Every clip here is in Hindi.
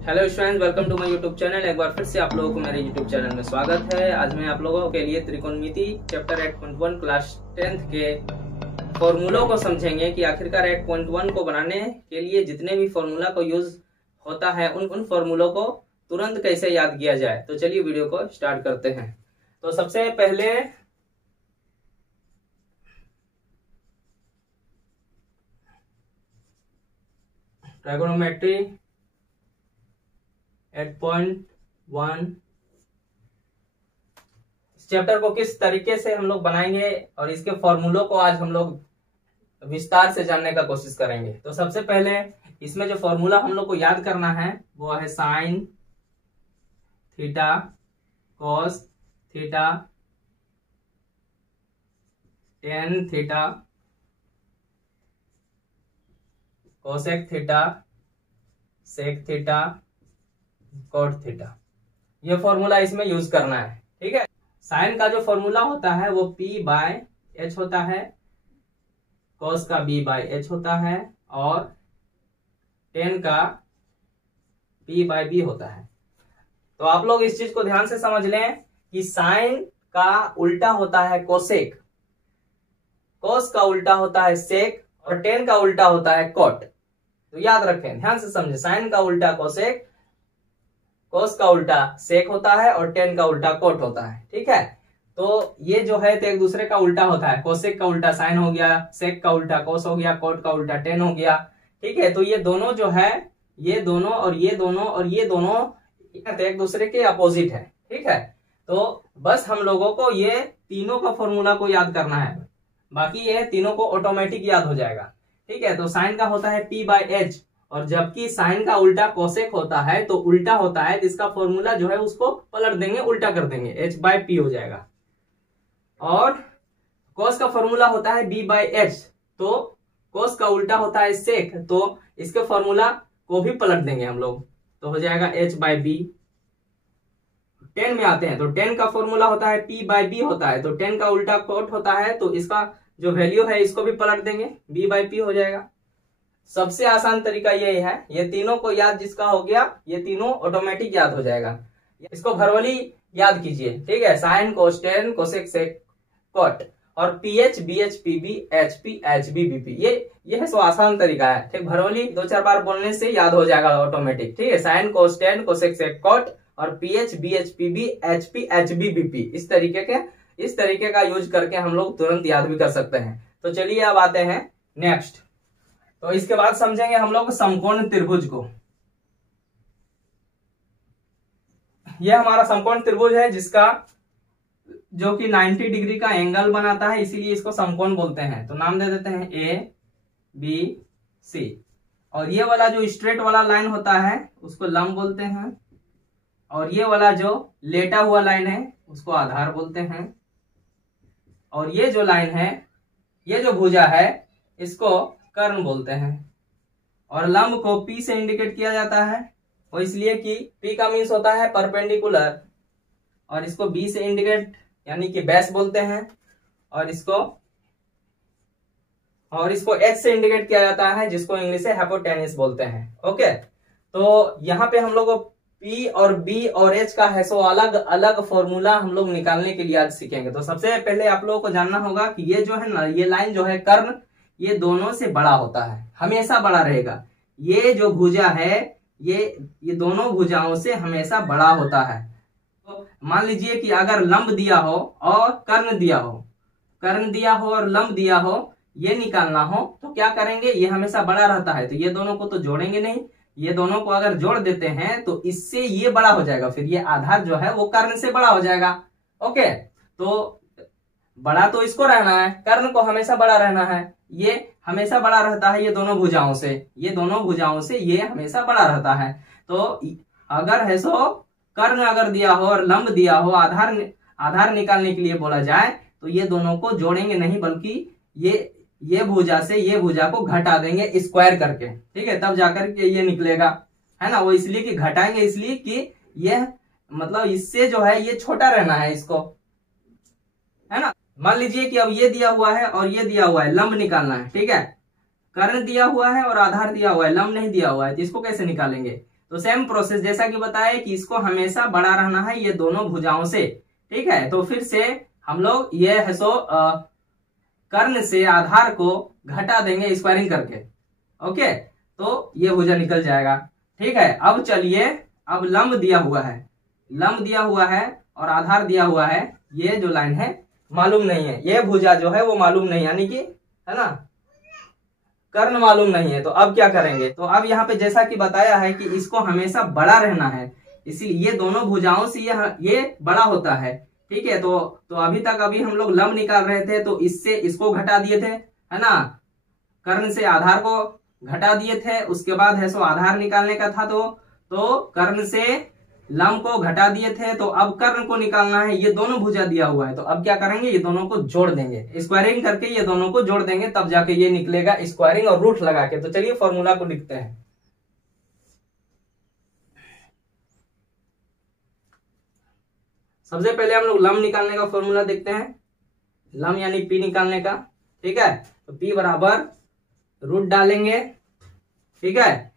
Hello students, welcome to my YouTube channel. एक बार फिर से आप लोगों को मेरे यूट्यूब चैनल में स्वागत है। आज मैं आप लोगों के लिए त्रिकोणमिति चैप्टर 8.1 क्लास 10th के फॉर्मूलों को समझेंगे कि आखिरकार 8.1 को बनाने के लिए जितने भी फॉर्मूला को यूज होता है उन फॉर्मूलों को तुरंत कैसे याद किया जाए। तो चलिए वीडियो को स्टार्ट करते हैं। तो सबसे पहले ट्राइगोनोमेट्री 8.1 इस चैप्टर को किस तरीके से हम लोग बनाएंगे और इसके फॉर्मूलों को आज हम लोग विस्तार से जानने का कोशिश करेंगे। तो सबसे पहले इसमें जो फॉर्मूला हम लोग को याद करना है वो है sine theta cos theta tan theta cosec theta sec theta cot theta. ये फॉर्मूला इसमें यूज करना है, ठीक है। साइन का जो फॉर्मूला होता है वो P बाय एच होता है, कॉस का B बाय एच होता है और टेन का P बाय B होता है। तो आप लोग इस चीज को ध्यान से समझ लें कि साइन का उल्टा होता है कोसेक, कॉस का उल्टा होता है सेक और टेन का उल्टा होता है कॉट। तो याद रखें, ध्यान से समझे, साइन का उल्टा कोसेक, कॉस का उल्टा सेक होता है और टेन का उल्टा कॉट होता है, ठीक है। तो ये जो है तो एक दूसरे का उल्टा होता है। कोसेक का उल्टा साइन हो गया, सेक का उल्टा कॉस हो गया, कॉट का उल्टा टेन हो गया, ठीक है। तो ये दोनों जो है, ये दोनों और ये दोनों और ये दोनों एक दूसरे के अपोजिट है, ठीक है। तो बस हम लोगों को ये तीनों का फॉर्मूला को याद करना है, बाकी ये तीनों को ऑटोमेटिक याद हो जाएगा, ठीक है। तो साइन का होता है P बाय एच और जबकि साइन का उल्टा कोसेक होता है तो उल्टा होता है, जिसका फॉर्मूला जो है उसको पलट देंगे, उल्टा कर देंगे, H बाय P हो जाएगा। और कॉस का फॉर्मूला होता है B बाय एच, तो कॉस का उल्टा होता है सेक, तो इसके फॉर्मूला को भी पलट देंगे हम लोग, तो हो जाएगा H बाय B। 10 में आते हैं तो 10 का फॉर्मूला होता है P बाय B होता है, तो 10 का उल्टा कॉट होता है, तो इसका जो वैल्यू है इसको भी पलट देंगे, B बाय P हो जाएगा। सबसे आसान तरीका यही है, ये तीनों को याद जिसका हो गया ये तीनों ऑटोमेटिक याद हो जाएगा। इसको घरवाली याद कीजिए, ठीक है। Sine cos tan cosec sec cot और PH BH PB HP HB BP, ये है सो आसान तरीका है, ठीक। घरवाली 2-4 बार बोलने से याद हो जाएगा ऑटोमेटिक, ठीक है। Sine cos tan cosec sec cot और PH BH PB HP HB BP, इस तरीके का यूज करके हम लोग तुरंत याद भी कर सकते हैं। तो चलिए अब आते हैं नेक्स्ट। तो इसके बाद समझेंगे हम लोग समकोण त्रिभुज को। यह हमारा समकोण त्रिभुज है जिसका जो कि 90 डिग्री का एंगल बनाता है, इसीलिए इसको समकोण बोलते हैं। तो नाम दे देते हैं ABC। और ये वाला जो स्ट्रेट वाला लाइन होता है उसको लंब बोलते हैं, और ये वाला जो लेटा हुआ लाइन है उसको आधार बोलते हैं, और ये जो लाइन है, ये जो भुजा है, इसको कर्ण बोलते हैं। और लंब को P से इंडिकेट किया जाता है, वो इसलिए कि P का मीन्स होता है परपेंडिकुलर, और इसको B से इंडिकेट यानी कि बेस बोलते हैं, और इसको H से इंडिकेट किया जाता है जिसको इंग्लिश से हाइपोटेन्यूस बोलते हैं, ओके। तो यहाँ पे हम लोग P और B और H का है सो अलग अलग फॉर्मूला हम लोग निकालने के लिए आज सीखेंगे। तो सबसे पहले आप लोगों को जानना होगा कि ये जो है ना, ये लाइन जो है कर्ण, ये दोनों से बड़ा होता है, हमेशा बड़ा रहेगा। ये जो भुजा है ये दोनों भुजाओं से हमेशा बड़ा होता है। तो मान लीजिए कि अगर लंब दिया हो और कर्ण दिया हो और लंब दिया हो, ये निकालना हो तो क्या करेंगे, ये हमेशा बड़ा रहता है, तो ये दोनों को तो जोड़ेंगे नहीं, ये दोनों को अगर जोड़ देते हैं तो इससे ये बड़ा हो जाएगा, फिर ये आधार जो है वो कर्ण से बड़ा हो जाएगा, ओके। तो बड़ा तो इसको रहना है, कर्ण को हमेशा बड़ा रहना है, ये हमेशा बड़ा रहता है, ये दोनों भुजाओं से ये हमेशा बड़ा रहता है। तो अगर है सो कर्ण अगर दिया हो और लंब दिया हो, आधार निकालने के लिए बोला जाए, तो ये दोनों को जोड़ेंगे नहीं, बल्कि ये भुजा से ये भुजा को घटा देंगे स्क्वायर करके, ठीक है, तब जाकर के ये निकलेगा, है ना। वो इसलिए कि घटाएंगे, इसलिए कि ये मतलब इससे जो है ये छोटा रहना है इसको, है ना। मान लीजिए कि अब ये दिया हुआ है और ये दिया हुआ है, लंब निकालना है, ठीक है। कर्ण दिया हुआ है और आधार दिया हुआ है, लंब नहीं दिया हुआ है, तो इसको कैसे निकालेंगे? तो सेम प्रोसेस जैसा कि बताया कि इसको हमेशा बड़ा रहना है ये दोनों भुजाओं से, ठीक है। तो फिर से हम लोग ये है सो कर्ण से आधार को घटा देंगे स्क्वायरिंग करके, ओके। तो ये भुजा निकल जाएगा, ठीक है। अब चलिए, अब लंब दिया हुआ है, लंब दिया हुआ है और आधार दिया हुआ है, ये जो लाइन है मालूम नहीं है, ये भुजा जो है वो मालूम नहीं, यानी कि है ना, कर्ण मालूम नहीं है। तो अब क्या करेंगे, तो अब यहाँ पे जैसा कि बताया है कि इसको हमेशा बड़ा रहना है, इसीलिए ये दोनों भुजाओं से ये बड़ा होता है, ठीक है। तो अभी तक अभी हम लोग लंब निकाल रहे थे, तो इससे इसको घटा दिए थे, है ना, कर्ण से आधार को घटा दिए थे, उसके बाद है सो आधार निकालने का था, तो कर्ण से लंब को घटा दिए थे। तो अब कर्ण को निकालना है, ये दोनों भुजा दिया हुआ है, तो अब क्या करेंगे, ये दोनों को जोड़ देंगे, स्क्वायरिंग करके ये दोनों को जोड़ देंगे, तब जाके ये निकलेगा स्क्वायरिंग और रूट लगा के। तो चलिए फॉर्मूला को लिखते हैं। सबसे पहले हम लोग लंब निकालने का फॉर्मूला देखते हैं, लंब यानी पी निकालने का, ठीक है। तो पी बराबर रूट डालेंगे, ठीक है।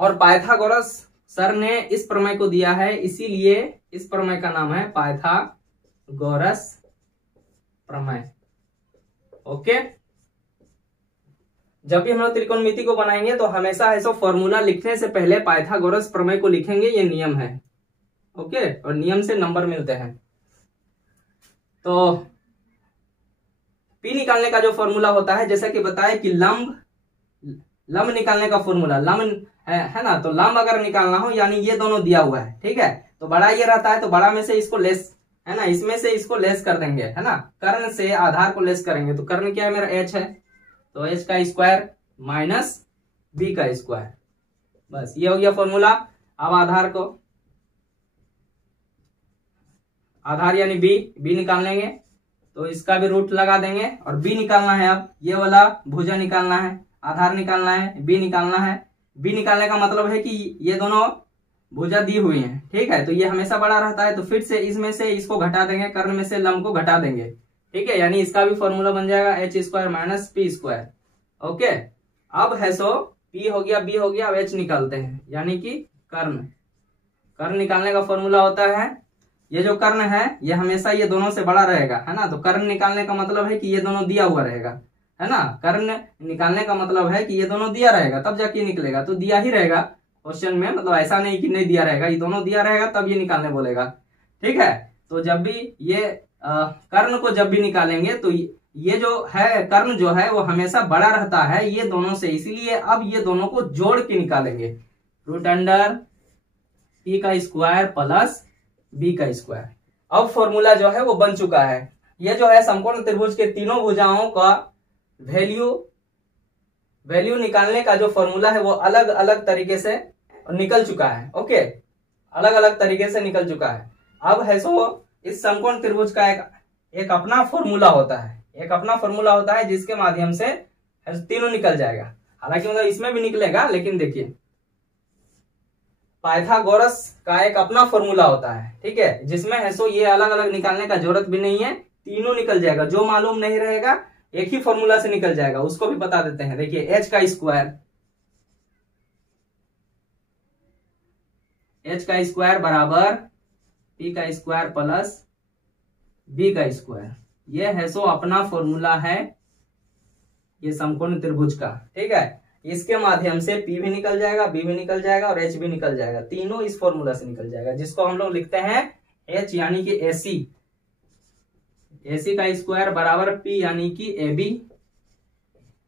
और पाइथागोरस सर ने इस प्रमेय को दिया है, इसीलिए इस प्रमेय का नाम है पाइथागोरस प्रमेय, ओके। जब भी हम लोग त्रिकोणमिति को बनाएंगे तो हमेशा ऐसा फॉर्मूला लिखने से पहले पाइथागोरस प्रमेय को लिखेंगे, ये नियम है, ओके। और नियम से नंबर मिलते हैं। तो पी निकालने का जो फॉर्मूला होता है, जैसा कि बताया कि लंब निकालने का फॉर्मूला, लंब है ना, तो लंब अगर निकालना हो यानी ये दोनों दिया हुआ है, ठीक है। तो बड़ा ये रहता है, तो बड़ा में से इसको लेस, है ना, इसमें से इसको लेस कर देंगे, है ना, कर्ण से आधार को लेस करेंगे। तो कर्ण क्या है मेरा, h है, तो h का स्क्वायर माइनस b का स्क्वायर, बस ये हो गया फॉर्मूला। अब आधार यानी b निकाल लेंगे, तो इसका भी रूट लगा देंगे, और b निकालना है, अब ये वाला भुजा निकालना है, आधार निकालना है, b निकालना है। b निकालने का मतलब है कि ये दोनों भुजा दी हुई हैं, ठीक है। तो ये हमेशा बड़ा रहता है, तो फिर से इसमें से इसको घटा देंगे, कर्ण में से लंब को घटा देंगे, ठीक है। यानी इसका भी फॉर्मूला बन जाएगा h square minus p square, okay. अब है सो p हो गया, b हो गया, अब h निकालते हैं, यानी कि कर्ण निकालने का फॉर्मूला होता है, ये जो कर्ण है ये हमेशा ये दोनों से बड़ा रहेगा, है ना। तो कर्ण निकालने का मतलब है कि ये दोनों दिया हुआ रहेगा, है ना। कर्ण निकालने का मतलब है कि ये दोनों दिया रहेगा तब जाके निकलेगा, तो दिया ही रहेगा क्वेश्चन में, मतलब ऐसा नहीं कि नहीं दिया रहेगा, ये दोनों दिया रहेगा तब ये निकालने बोलेगा, ठीक है। तो जब भी ये कर्ण को जब भी निकालेंगे तो ये जो है कर्ण जो है वो हमेशा बड़ा रहता है ये दोनों से, इसीलिए अब ये दोनों को जोड़ के निकालेंगे, रूट अंडर पी का स्क्वायर प्लस बी का स्क्वायर। अब फॉर्मूला जो है वो बन चुका है। ये जो है समकोण त्रिभुज के तीनों भुजाओं का वैल्यू निकालने का जो फॉर्मूला है वो अलग अलग तरीके से निकल चुका है, ओके, अलग अलग तरीके से निकल चुका है। अब है सो इस समकोण त्रिभुज का एक अपना फॉर्मूला होता है, एक अपना फॉर्मूला होता है जिसके माध्यम से तीनों निकल जाएगा। हालांकि मतलब इसमें भी निकलेगा, लेकिन देखिए पाइथागोरस का एक अपना फॉर्मूला होता है, ठीक है, जिसमें है सो ये अलग अलग निकालने का जरूरत भी नहीं है, तीनों निकल जाएगा। जो मालूम नहीं रहेगा एक ही फॉर्मूला से निकल जाएगा, उसको भी बता देते हैं। देखिए h का स्क्वायर बराबर p का स्क्वायर प्लस b का स्क्वायर, ये है सो अपना फॉर्मूला है ये समकोण त्रिभुज का, ठीक है। इसके माध्यम से p भी निकल जाएगा, b भी निकल जाएगा और h भी निकल जाएगा, तीनों इस फॉर्मूला से निकल जाएगा, जिसको हम लोग लिखते हैं h यानी कि AC का स्क्वायर बराबर p यानी कि AB,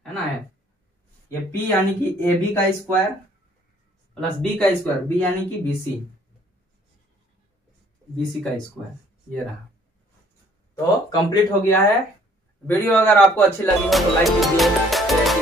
है ना, ये p यानी कि AB का स्क्वायर प्लस b का स्क्वायर, b यानी कि BC का स्क्वायर, ये रहा। तो कंप्लीट हो गया है। वीडियो अगर आपको अच्छी लगी हो तो लाइक कीजिए, शेयर कीजिए।